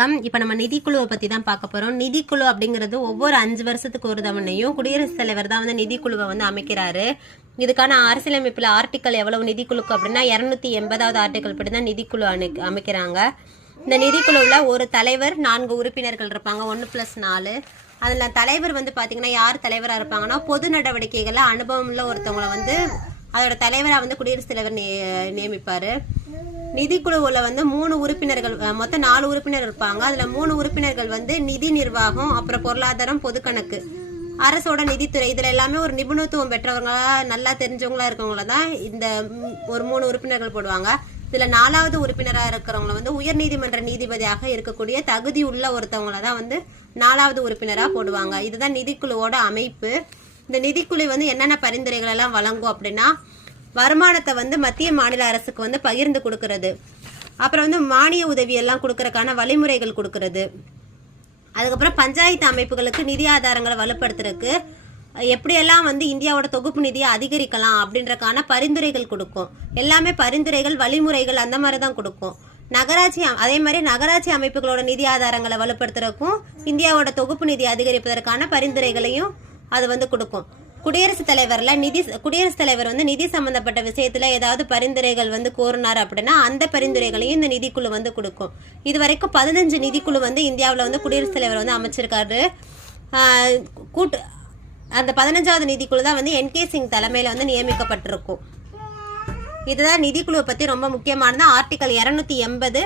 வணக்கம். இப்போ நம்ம நிதிக்குழுவை பற்றி தான் பார்க்க போகிறோம். நிதிக்குழு அப்படிங்கிறது ஒவ்வொரு 5 வருஷத்துக்கு ஒரு தவணையும் குடியரசுத் தலைவர் தான் வந்து நிதிக்குழுவை வந்து அமைக்கிறாரு. இதுக்கான அரசியலமைப்பில் ஆர்டிக்கல் எவ்வளவு நிதிக்குழுக்கு அப்படின்னா 280வது ஆர்டிக்கல் படி தான் நிதிக்குழு அமைக்கிறாங்க. இந்த நிதிக்குழுவில் ஒரு தலைவர் 4 உறுப்பினர்கள் இருப்பாங்க, 1+4. அதில் தலைவர் வந்து பார்த்தீங்கன்னா யார் தலைவராக இருப்பாங்கன்னா பொது நடவடிக்கைகளில் அனுபவம் உள்ள ஒருத்தவங்களை வந்து அதோட தலைவராக வந்து குடியரசுத் தலைவர் நியமிப்பார். நிதிக்குழுவில் வந்து 3 உறுப்பினர்கள், மொத்தம் 4 உறுப்பினர் இருப்பாங்க. அதில் 3 உறுப்பினர்கள் வந்து நிதி நிர்வாகம், அப்புறம் பொருளாதாரம், பொது கணக்கு, அரசோட நிதித்துறை, இதில் எல்லாமே ஒரு நிபுணத்துவம் பெற்றவங்களா நல்லா தெரிஞ்சவங்களா இருக்கவங்கள தான் இந்த ஒரு 3 உறுப்பினர்கள் போடுவாங்க. இதில் 4வது உறுப்பினராக இருக்கிறவங்கள வந்து உயர்நீதிமன்ற நீதிபதியாக இருக்கக்கூடிய தகுதி உள்ள ஒருத்தவங்கள தான் வந்து 4வது உறுப்பினராக போடுவாங்க. இதுதான் நிதிக்குழுவோட அமைப்பு. இந்த நிதிக்குழு வந்து என்னென்ன பரிந்துரைகள் எல்லாம் வழங்கும் அப்படின்னா, வருமானத்தை வந்து மத்திய மாநில அரசுக்கு வந்து பகிர்ந்து கொடுக்கறது, அப்புறம் வந்து மானிய உதவி எல்லாம் கொடுக்கறதுக்கான வழிமுறைகள் கொடுக்கறது, அதுக்கப்புறம் பஞ்சாயத்து அமைப்புகளுக்கு நிதி ஆதாரங்களை வலுப்படுத்துறதுக்கு எப்படியெல்லாம் வந்து இந்தியாவோட தொகுப்பு நிதியை அதிகரிக்கலாம் அப்படின்றக்கான பரிந்துரைகள் கொடுக்கும். எல்லாமே பரிந்துரைகள், வழிமுறைகள் அந்த மாதிரி தான் கொடுக்கும். நகராட்சி, அதே மாதிரி நகராட்சி அமைப்புகளோட நிதி ஆதாரங்களை வலுப்படுத்துறதுக்கும் இந்தியாவோட தொகுப்பு நிதி அதிகரிப்பதற்கான பரிந்துரைகளையும் அது வந்து கொடுக்கும். குடியரசுத் தலைவர் வந்து நிதி சம்பந்தப்பட்ட விஷயத்துல ஏதாவது பரிந்துரைகள் வந்து கோரினார் அப்படின்னா அந்த பரிந்துரைகளையும் இந்த நிதிக்குழு வந்து கொடுக்கும். இது வரைக்கும் 15 நிதிக்குழு வந்து இந்தியாவில் வந்து குடியரசுத் தலைவர் வந்து அமைச்சிருக்காரு. அந்த 15வது நிதிக்குழு தான் வந்து NK சிங் தலைமையில் வந்து நியமிக்கப்பட்டிருக்கும். இதுதான் நிதிக்குழுவை பற்றி ரொம்ப முக்கியமானது. ஆர்டிக்கல் 280